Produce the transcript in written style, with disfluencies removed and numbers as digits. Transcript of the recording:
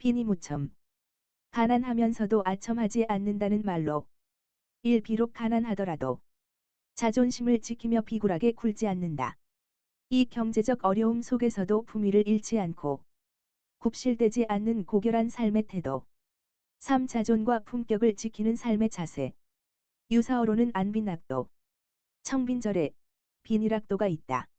비니무첨. 가난하면서도 아첨하지 않는다는 말로. 1. 비록 가난하더라도 자존심을 지키며 비굴하게 굴지 않는다. 이 경제적 어려움 속에서도 품위를 잃지 않고 굽실대지 않는 고결한 삶의 태도. 3. 자존과 품격을 지키는 삶의 자세. 유사어로는 안빈락도, 청빈절에 빈일락도가 있다.